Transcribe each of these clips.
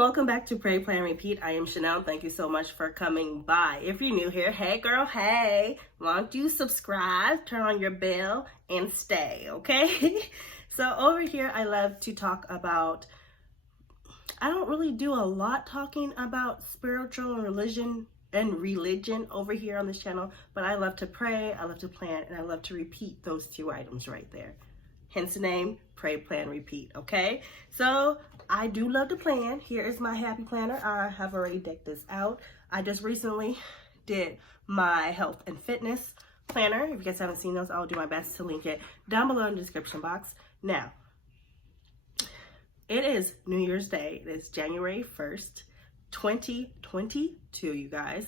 welcome back to Pray, Plan, Repeat. I am Chanel. Thank you so much for coming by. If you're new here, hey girl, hey, why don't you subscribe, turn on your bell, and stay, okay? So over here, I love to talk about, I don't really do a lot talking about spiritual and religion over here on this channel, but I love to pray, I love to plan, and I love to repeat those two items right there. Hence the name, Pray, Plan, Repeat, okay? So I do love to plan. Here is my happy planner. I have already decked this out. I just recently did my health and fitness planner. If you guys haven't seen those, I'll do my best to link it down below in the description box. Now, it is New Year's Day. It's January 1st, 2022, you guys.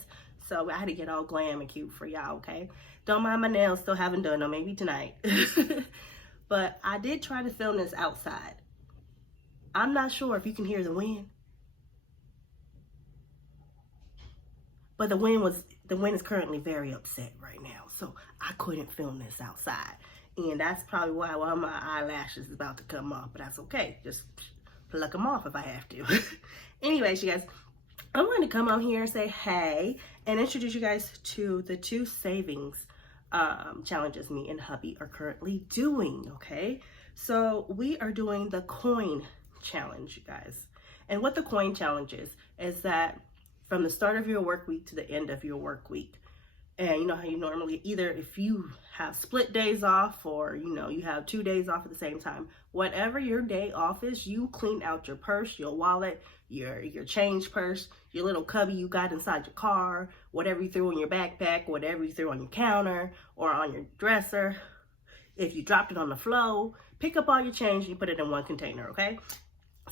So I had to get all glam and cute for y'all, okay? Don't mind my nails, still haven't done them, maybe tonight. But I did try to film this outside. I'm not sure if you can hear the wind. But the wind is currently very upset right now. So I couldn't film this outside. And that's probably why one of my eyelashes is about to come off. But that's okay. Just pluck them off if I have to. Anyways, you guys, I wanted to come out here and say hey and introduce you guys to the two savings challenges me and hubby are currently doing, okay? So we are doing the coin challenge, you guys. And what the coin challenge is that from the start of your work week to the end of your work week, and you know how you normally, either if you have split days off or you have 2 days off at the same time, whatever your day off is, you clean out your purse, your wallet, your change purse, your little cubby you got inside your car, whatever you threw in your backpack, whatever you threw on your counter or on your dresser. If you dropped it on the floor, pick up all your change and you put it in one container, okay?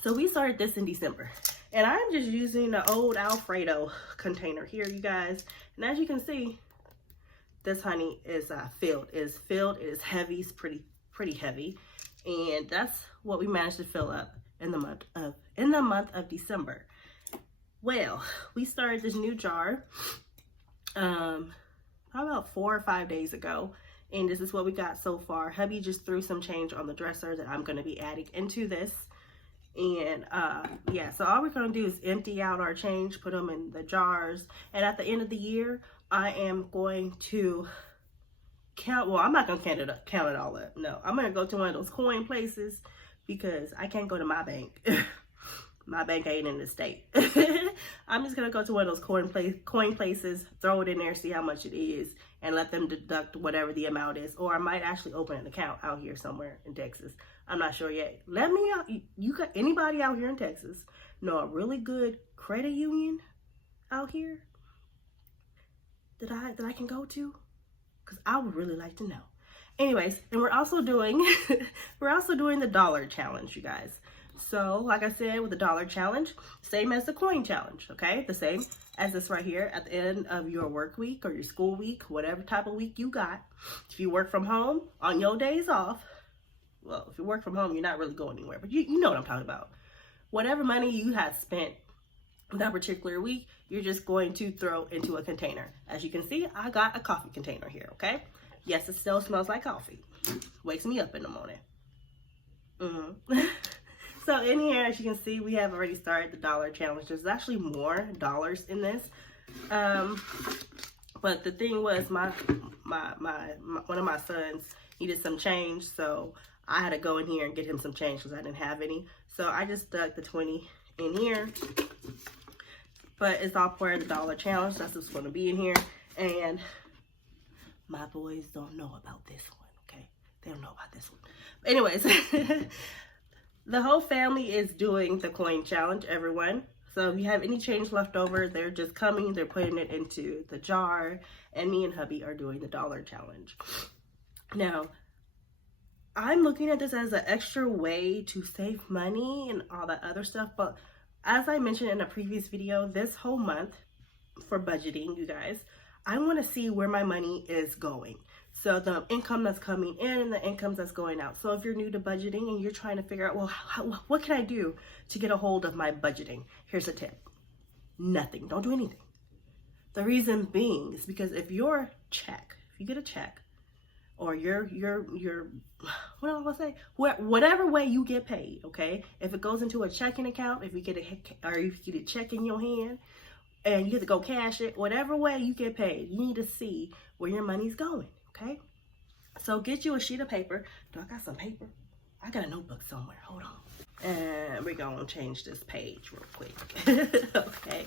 So we started this in December. And I'm just using the old Alfredo container here, you guys. And as you can see, this honey is filled. It is filled. It is heavy. It's pretty heavy. And that's what we managed to fill up in the month of December. Well, we started this new jar probably about 4 or 5 days ago, and this is what we got so far. Hubby just threw some change on the dresser that I'm going to be adding into this. And yeah, so all we're going to do is empty out our change, put them in the jars, and at the end of the year I am going to count, well, I'm not going to count it all up. No, I'm going to go to one of those coin places because I can't go to my bank. My bank ain't in the state. I'm just going to go to one of those coin places, throw it in there, see how much it is, and let them deduct whatever the amount is. Or I might actually open an account out here somewhere in Texas. I'm not sure yet. Let me out. You got anybody out here in Texas know a really good credit union out here that I can go to? Because I would really like to know. Anyways, and we're also doing the dollar challenge, you guys. So, like I said, with the dollar challenge, same as the coin challenge, okay? The same as this right here at the end of your work week or your school week, whatever type of week you got. If you work from home on your days off, well, if you work from home, you're not really going anywhere, but you know what I'm talking about. Whatever money you have spent that particular week, you're just going to throw into a container. As you can see, I got a coffee container here, okay? Yes, it still smells like coffee. Wakes me up in the morning. So in here, as you can see, we have already started the dollar challenge. There's actually more dollars in this. But the thing was, one of my sons needed some change, so I had to go in here and get him some change because I didn't have any. So I just stuck the 20 in here. But it's all part of the dollar challenge. That's what's going to be in here. And my boys don't know about this one, okay? They don't know about this one. But anyways, the whole family is doing the coin challenge, everyone. So if you have any change left over, they're just coming, they're putting it into the jar, and me and hubby are doing the dollar challenge. Now, I'm looking at this as an extra way to save money and all that other stuff, but as I mentioned in a previous video, this whole month for budgeting, you guys, I want to see where my money is going. So the income that's coming in and the income that's going out. So if you're new to budgeting and you're trying to figure out, well, what can I do to get a hold of my budgeting? Here's a tip. Nothing. Don't do anything. The reason being is because if you get a check, or your what am I gonna say? Whatever way you get paid, okay? If it goes into a checking account, if you get a check in your hand and you have to go cash it, whatever way you get paid, you need to see where your money's going, okay? So get you a sheet of paper. Do I got some paper? I got a notebook somewhere. Hold on. And we're gonna change this page real quick. Okay.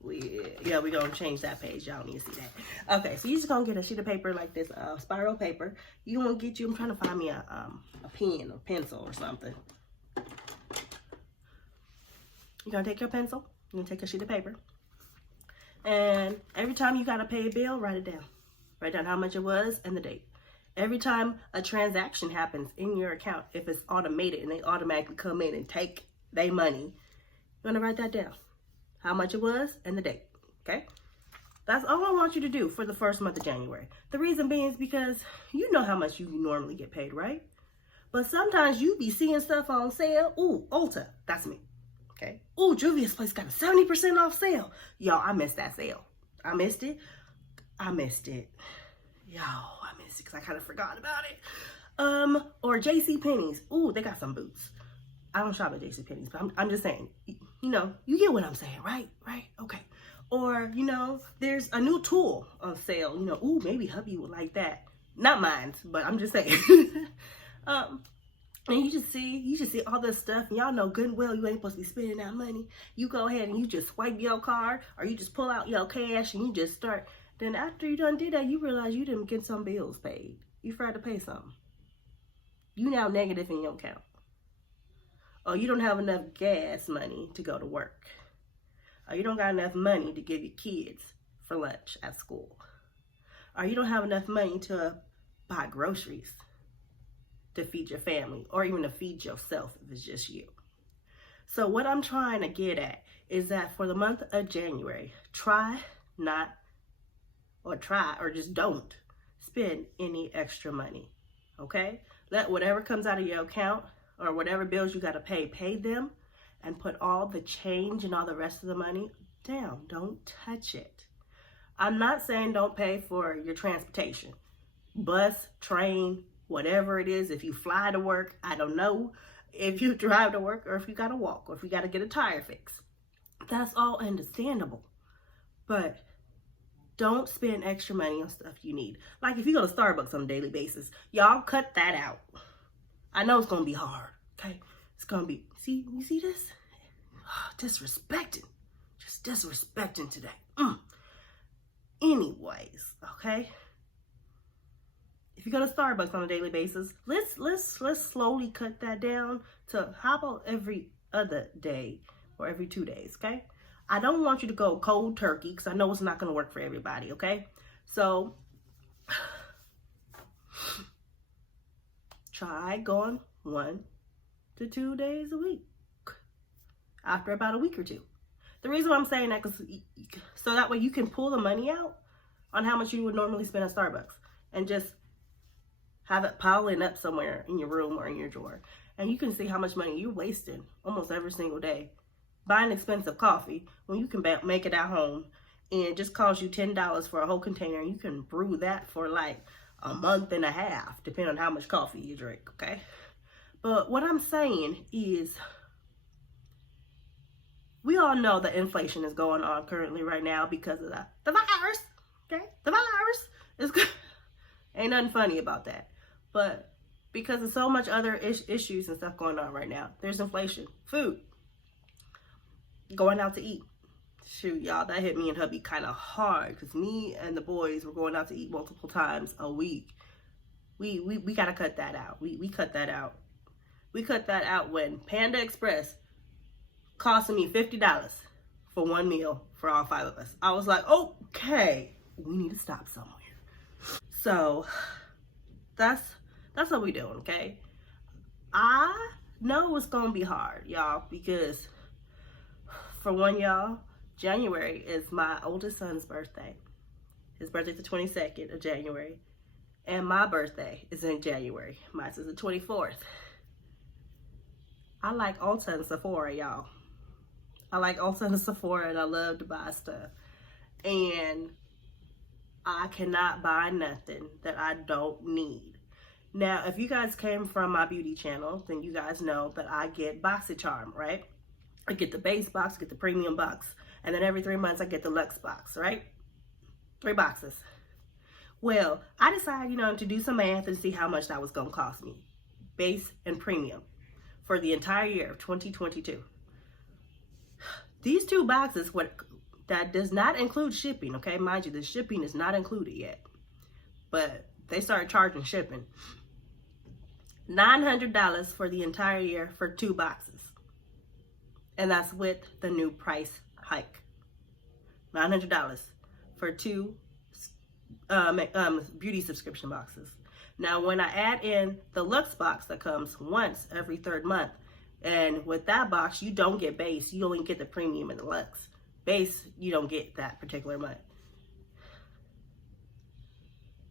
We're gonna change that page. Y'all need to see that. Okay, so you're just gonna get a sheet of paper like this, spiral paper. You gonna get you, I'm trying to find me a pen or pencil or something. You're gonna take your pencil, you're gonna take a sheet of paper, and every time you gotta pay a bill, write it down. Write down how much it was and the date. Every time a transaction happens in your account, if it's automated and they automatically come in and take their money, you're gonna write that down. How much it was and the date, okay? That's all I want you to do for the first month of January. The reason being is because you know how much you normally get paid, right? But sometimes you be seeing stuff on sale. Ooh, Ulta, that's me, okay? Ooh, Juvia's place got a 70% off sale. Y'all, I missed that sale. I missed it. Y'all, I missed it because I kind of forgot about it. Or JCPenney's. Ooh, they got some boots. I don't shop at JCPenney's, but I'm just saying, you know, you get what I'm saying, right? Right? Okay. Or, you know, there's a new tool on sale, you know, ooh, maybe hubby would like that. Not mine, but I'm just saying. And you just see all this stuff, and y'all know good and well you ain't supposed to be spending that money. You go ahead and you just swipe your card, or you just pull out your cash and you just start. Then after you done did that, you realize you didn't get some bills paid. You forgot to pay something. You now negative in your account. Or you don't have enough gas money to go to work. Or you don't got enough money to give your kids for lunch at school. Or you don't have enough money to buy groceries to feed your family, or even to feed yourself if it's just you. So what I'm trying to get at is that for the month of January, try or just don't spend any extra money, okay? Let whatever comes out of your account or whatever bills you got to pay them, and put all the change and all the rest of the money down. Don't touch it. I'm not saying don't pay for your transportation, bus, train, whatever it is. If you fly to work, I don't know. If you drive to work, or if you got to walk, or if you got to get a tire fix, that's all understandable. But don't spend extra money on stuff you need. Like if you go to Starbucks on a daily basis, y'all cut that out. I know it's going to be hard, okay? It's going to be, you see this? Disrespecting. Just disrespecting today. Anyways, okay? If you go to Starbucks on a daily basis, let's slowly cut that down to how about every other day or every 2 days, okay? I don't want you to go cold turkey because I know it's not going to work for everybody, okay? So try going 1 to 2 days a week after about a week or two. The reason why I'm saying that is so that way you can pull the money out on how much you would normally spend at Starbucks and just have it piling up somewhere in your room or in your drawer. And you can see how much money you're wasting almost every single day buying expensive coffee when you can make it at home, and it just costs you $10 for a whole container, and you can brew that for like a month and a half, depending on how much coffee you drink, okay? But what I'm saying is, we all know that inflation is going on currently right now because of the virus, okay? The virus is good. Ain't nothing funny about that. But because of so much other issues and stuff going on right now, there's inflation. Food. Going out to eat. Shoot, y'all, that hit me and hubby kind of hard because me and the boys were going out to eat multiple times a week. We got to cut that out. We cut that out. We cut that out when Panda Express costing me $50 for one meal for all 5 of us. I was like, okay, we need to stop somewhere. So that's what we doing, okay? I know it's gonna be hard, y'all, because for one, y'all, January is my oldest son's birthday. His birthday's the 22nd of January, and my birthday is in January. Mine is the 24th. I like Ulta and Sephora, y'all. I like Ulta and Sephora, and I love to buy stuff. And I cannot buy nothing that I don't need. Now, if you guys came from my beauty channel, then you guys know that I get BoxyCharm, right? I get the base box, get the premium box, and then every 3 months I get the luxe box, right? 3 boxes. Well, I decided, to do some math and see how much that was going to cost me, base and premium, for the entire year of 2022. These 2 boxes, that does not include shipping, okay? Mind you, the shipping is not included yet, but they started charging shipping. $900 for the entire year for 2 boxes. And that's with the new price hike. $900 for 2 beauty subscription boxes. Now, when I add in the luxe box that comes once every 3rd month, and with that box, you don't get base. You only get the premium and the luxe. Base, you don't get that particular month.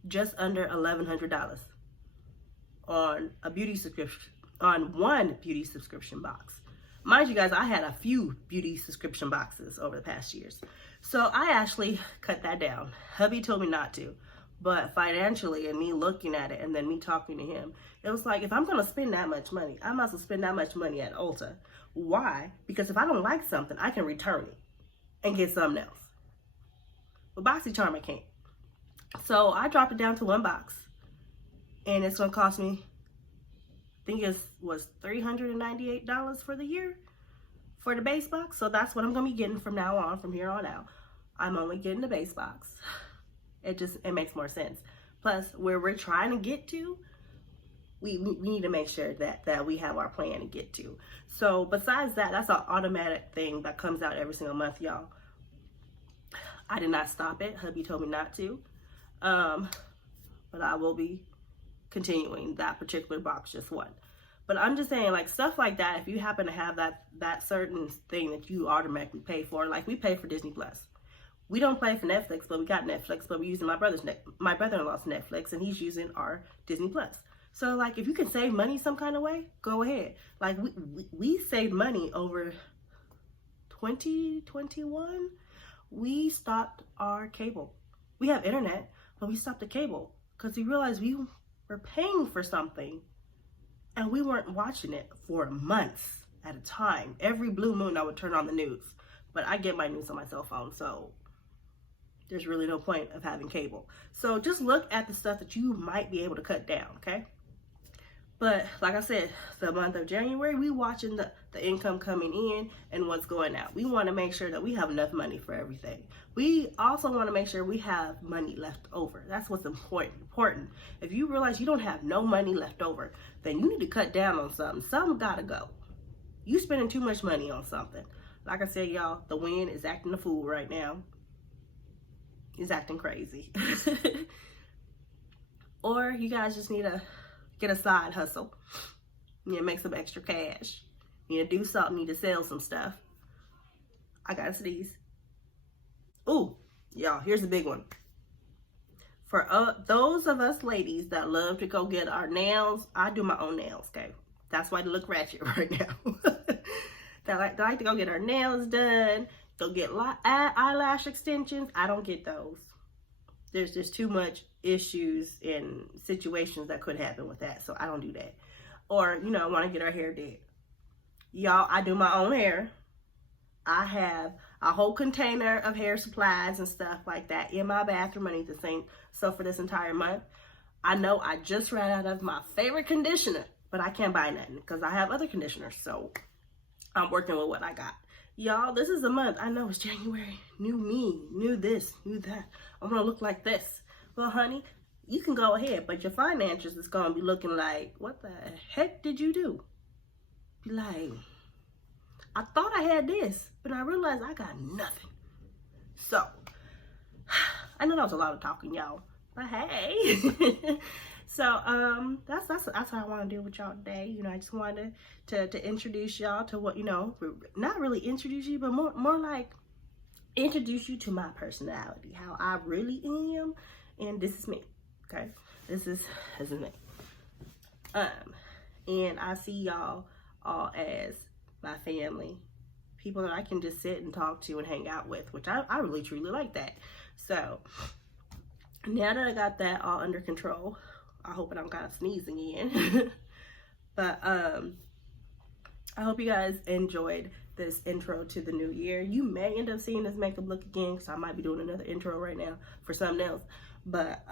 Just under $1,100 on a beauty subscription, on 1 beauty subscription box. Mind you guys, I had a few beauty subscription boxes over the past years. So I actually cut that down. Hubby told me not to. But financially, and me looking at it and then me talking to him, it was like, if I'm going to spend that much money, I might as well spend that much money at Ulta. Why? Because if I don't like something, I can return it and get something else. With BoxyCharm, I can't. So I dropped it down to 1 box. And it's going to cost me, I think it was $398 for the year for the base box. So that's what I'm going to be getting from now on, from here on out. I'm only getting the base box. It makes more sense. Plus, where we're trying to get to, we need to make sure that we have our plan to get to. So besides that, that's an automatic thing that comes out every single month, y'all. I did not stop it. Hubby told me not to. But I will be continuing that particular box, just 1. But I'm just saying, like, stuff like that, if you happen to have that certain thing that you automatically pay for, like we pay for Disney Plus. We don't pay for Netflix, but we got Netflix, but we're using my brother-in-law's Netflix, and he's using our Disney Plus. So, like, if you can save money some kind of way, go ahead. Like, we saved money over 2021. We stopped our cable. We have internet, but we stopped the cable because we realized we were paying for something, and we weren't watching it for months at a time. Every blue moon, I would turn on the news. But I get my news on my cell phone, so there's really no point of having cable. So just look at the stuff that you might be able to cut down, okay? But like I said, the month of January, we watching the income coming in and what's going out. We want to make sure that we have enough money for everything. We also want to make sure we have money left over. That's what's important. If you realize you don't have no money left over, then you need to cut down on something. Something gotta go. You spending too much money on something. Like I said, y'all, the wind is acting a fool right now. He's acting crazy. Or you guys just need to get a side hustle. You need to make some extra cash. You need to do something. You need to sell some stuff. I gotta sneeze. Ooh, y'all, here's a big one. For those of us ladies that love to go get our nails, I do my own nails, okay? That's why they look ratchet right now. That like to go get our nails done, go get eyelash extensions. I don't get those. There's just too much issues and situations that could happen with that, so I don't do that. Or, I want to get our hair did. Y'all, I do my own hair. I have a whole container of hair supplies and stuff like that in my bathroom underneath the sink. So for this entire month, I know I just ran out of my favorite conditioner, but I can't buy nothing because I have other conditioners, so I'm working with what I got. Y'all, this is a month. I know it's January. New me, new this, new that. I'm going to look like this. Well, honey, you can go ahead, but your finances is going to be looking like, what the heck did you do? Be like, I thought I had this, but I realized I got nothing. So, I know that was a lot of talking, y'all, but hey. So, that's how I want to deal with y'all today. I just wanted to introduce y'all to what, not really introduce you, but more like introduce you to my personality, how I really am, and this is me, okay? This is me. And I see y'all all as my family, people that I can just sit and talk to and hang out with, which I really truly like that. So now that I got that all under control, I hope I don't gotta sneeze again. But I hope you guys enjoyed this intro to the new year. You may end up seeing this makeup look again, because I might be doing another intro right now for something else. But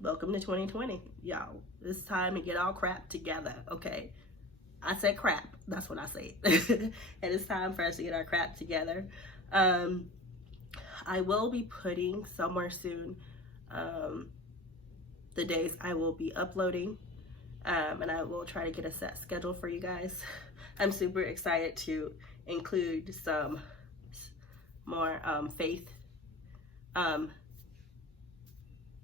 welcome to 2020, y'all. It's time to get all crap together, okay? I said crap. That's what I said. And it's time for us to get our crap together. I will be putting somewhere soon the days I will be uploading, and I will try to get a set schedule for you guys. I'm super excited to include some more faith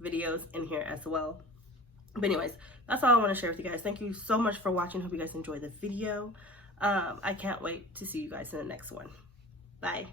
videos in here as well. But anyways, that's all I want to share with you guys. Thank you so much for watching. Hope you guys enjoyed the video. I can't wait to see you guys in the next one. Bye.